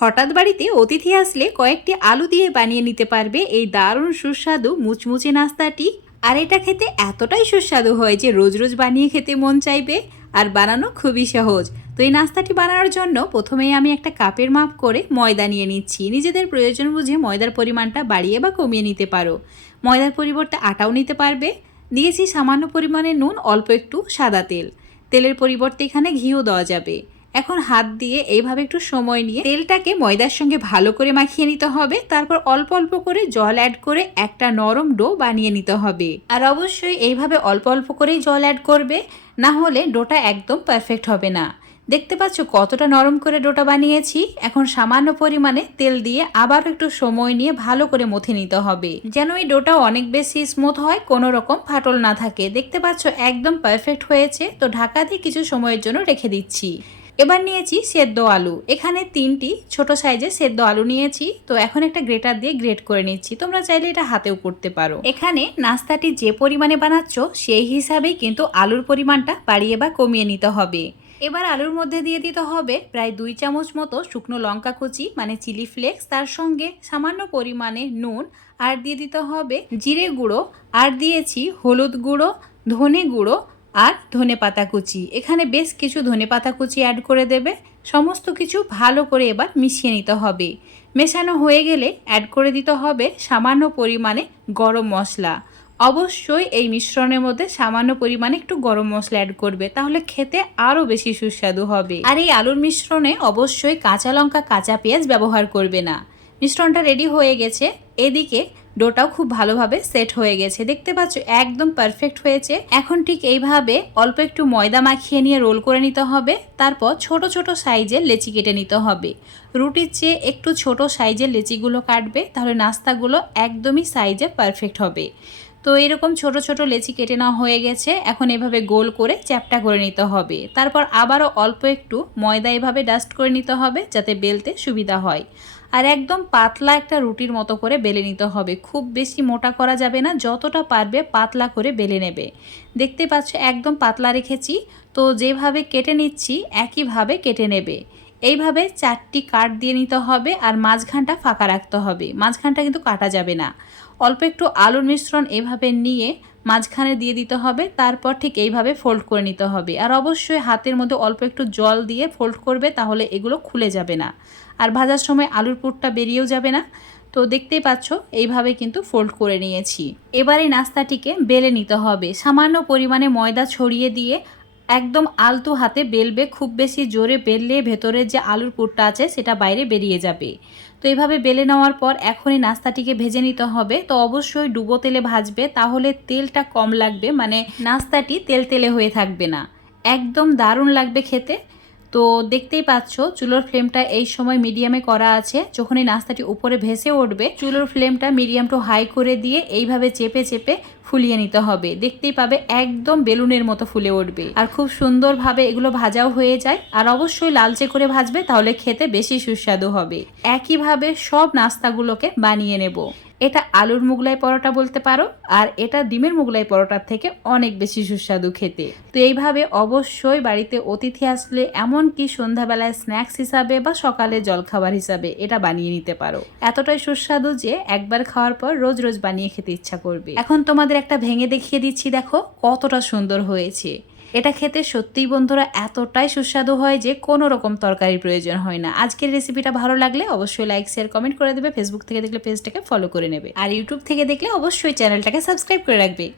হঠাৎ বাড়িতে অতিথি আসলে কয়েকটি আলু দিয়ে বানিয়ে নিতে পারবে এই দারুণ সুস্বাদু মুচমুচে নাস্তাটি। আর এটা খেতে এতটাই সুস্বাদু হয় যে রোজ রোজ বানিয়ে খেতে মন চাইবে। আর বানানো খুবই সহজ। তো এই নাস্তাটি বানানোর জন্য প্রথমেই আমি একটা কাপের মাপ করে ময়দা নিয়ে নিচ্ছি। নিজেদের প্রয়োজন বুঝে ময়দার পরিমাণটা বাড়িয়ে বা কমিয়ে নিতে পারো। ময়দার পরিবর্তে আটাও নিতে পারবে। দিয়েছি সামান্য পরিমাণে নুন, অল্প একটু সাদা তেল। তেলের পরিবর্তে এখানে ঘিও দেওয়া যাবে। এখন হাত দিয়ে এইভাবে একটু সময় নিয়ে তেলটাকে ময়দার সঙ্গে ভালো করে মাখিয়ে নিতে হবে। তারপর অল্প অল্প করে জল অ্যাড করে একটা নরম ডো বানিয়ে নিতে হবে। আর অবশ্যই এইভাবে অল্প অল্প করেই জল অ্যাড করবে, না হলে ডোটা একদম পারফেক্ট হবে না। দেখতে পাচ্ছ কতটা নরম করে ডোটা বানিয়েছি। এখন সামান্য পরিমাণে তেল দিয়ে আবার একটু সময় নিয়ে ভালো করে মথে নিতে হবে। যেন এই ডোটা অনেক বেশি স্মুথ হয়, কোনো রকম ফাটল না থাকে। দেখতে পাচ্ছ একদম পারফেক্ট হয়েছে। তো ঢাকা দিয়ে কিছু সময়ের জন্য রেখে দিচ্ছি। এবার নিয়েছি সেদ্ধ আলু। এখানে তিনটি, ছোট সাইজের সেদ্ধ আলু নিয়েছি। তো এখন একটা গ্রেটার দিয়ে গ্রেট করে নিচ্ছি। তোমরা চাইলে এটা হাতেও করতে পারো। এখানে নাস্তাটি যে পরিমাণে বানাচ্ছ, সেই হিসাবেই কিন্তু আলুর পরিমাণটা বাড়িয়ে বা কমিয়ে নিতে হবে। এবার আলুর মধ্যে দিয়ে দিতে হবে প্রায় দুই চামচ মতো শুকনো লঙ্কা কুচি মানে চিলি ফ্লেক্স। তার সঙ্গে সামান্য পরিমাণে নুন। আর দিয়ে দিতে হবে জিরে গুঁড়ো। আর দিয়েছি হলুদ গুঁড়ো, ধনে গুঁড়ো আর ধনে পাতা কুচি। এখানে বেশ কিছু ধনে পাতা কুচি অ্যাড করে দেবে। সমস্ত কিছু ভালো করে এবার মিশিয়ে নিতে হবে। মেশানো হয়ে গেলে অ্যাড করে দিতে হবে সামান্য পরিমাণে গরম মশলা। অবশ্যই এই মিশ্রণের মধ্যে সামান্য পরিমাণে একটু গরম মশলা অ্যাড করবে, তাহলে খেতে আরও বেশি সুস্বাদু হবে। আর এই আলুর মিশ্রণে অবশ্যই কাঁচা লঙ্কা, কাঁচা পেঁয়াজ ব্যবহার করবে না। মিশ্রণটা রেডি হয়ে গেছে। এদিকে ডোটাও খুব ভালোভাবে সেট হয়ে গেছে। দেখতে পাচ্ছ, একদম পারফেক্ট হয়েছে। এখন ঠিক এইভাবে অল্প একটু ময়দা মাখিয়ে নিয়ে রোল করে নিতে হবে। তারপর ছোট ছোট সাইজের লেচি কেটে নিতে হবে। রুটির চেয়ে একটু ছোট সাইজের লেচিগুলো কাটবে, তাহলে নাস্তাগুলো একদমই সাইজে পারফেক্ট হবে। তো এরকম ছোট ছোট লেচি কেটে নেওয়া হয়ে গেছে। এখন এভাবে গোল করে চ্যাপটা করে নিতে হবে। তারপর আবারও অল্প একটু ময়দা এভাবে ডাস্ট করে নিতে হবে, যাতে বেলতে সুবিধা হয়। আর একদম পাতলা একটা রুটির মতো করে বেলে নিতে হবে। খুব বেশি মোটা করা যাবে না, যতটা পারবে পাতলা করে বেলে নেবে। দেখতে পাচ্ছ, একদম পাতলা রেখেছি। তো যেভাবে কেটে নিচ্ছি, একইভাবে কেটে নেবে। এইভাবে চারটি কাট দিয়ে নিতে হবে আর মাঝখানটা ফাঁকা রাখতে হবে। মাঝখানটা কিন্তু কাটা যাবে না। অল্প একটু আলুর মিশ্রণ এভাবে নিয়ে মাঝখানে দিয়ে দিতে হবে, তারপর ঠিক এইভাবে ফোল্ড করে নিতে হবে। আর অবশ্যই হাতের মধ্যে অল্প একটু জল দিয়ে ফোল্ড করবে, তাহলে এগুলো খুলে যাবে না। আর ভাজার সময় আলুর পুরটা বেরিয়েও যাবে না। তো দেখতেই পাচ্ছ, এইভাবে কিন্তু ফোল্ড করে নিয়েছি। এবারে নাস্তাটিকে বেলে নিতে হবে। সামান্য পরিমাণে ময়দা ছড়িয়ে দিয়ে একদম আলতু হাতে বেলবে, খুব বেশি জোরে বেললে ভেতরের যে আলুর পুরটা আছে সেটা বাইরে বেরিয়ে যাবে। তো এভাবে বেলে নেওয়ার পর এখনই নাস্তাটিকে ভেজে নিতে হবে। তো অবশ্যই ডুবো তেলে ভাজবে, তাহলে তেলটা কম লাগবে মানে নাস্তাটি তেল তেলে হয়ে থাকবে না। একদম দারুণ লাগবে খেতে। তো দেখতেই পাচ্ছ, চুলোর ফ্লেমটা এই সময় মিডিয়ামে করা আছে। যখন এই নাস্তাটি উপরে ভেসে উঠবে, চুলোর ফ্লেমটা মিডিয়াম টু হাই করে দিয়ে এইভাবে চেপে চেপে ফুলিয়ে নিতে হবে। দেখতেই পাবে একদম বেলুনের মতো ফুলে উঠবে। আর খুব সুন্দরভাবে এগুলো ভাজাও হয়ে যায়। আর অবশ্যই লালচে করে ভাজবে, তাহলে খেতে বেশি সুস্বাদু হবে। একইভাবে সব নাস্তাগুলোকে বানিয়ে নেব। এটা আলুর মুগলাই পরোটা বলতে পারো, আর এটা ডিমের মুগলাই পরোটার থেকে অনেক বেশি সুস্বাদু খেতে। তো এইভাবে অবশ্যই বাড়িতে অতিথি আসলে এমন কি সন্ধ্যাবেলায় স্ন্যাক্স হিসাবে বা সকালে জলখাবার হিসাবে এটা বানিয়ে নিতে পারো। এতটাই সুস্বাদু যে একবার খাওয়ার পর রোজ রোজ বানিয়ে খেতে ইচ্ছা করবে। এখন তোমাদের একটা ভেঙে দেখিয়ে দিচ্ছি দেখো, কতটা সুন্দর হয়েছে। এটা খেতে সত্যিই বন্ধুরা এতটাই সুস্বাদু হয় যে কোনো রকম তরকারির প্রয়োজন হয় না। আজকের রেসিপিটা ভালো লাগলে অবশ্যই লাইক শেয়ার কমেন্ট করে দেবে। ফেসবুক থেকে দেখলে পেজটাকে ফলো করে নেবে। আর ইউটিউব থেকে দেখলে অবশ্যই চ্যানেলটাকে সাবস্ক্রাইব করে রাখবে।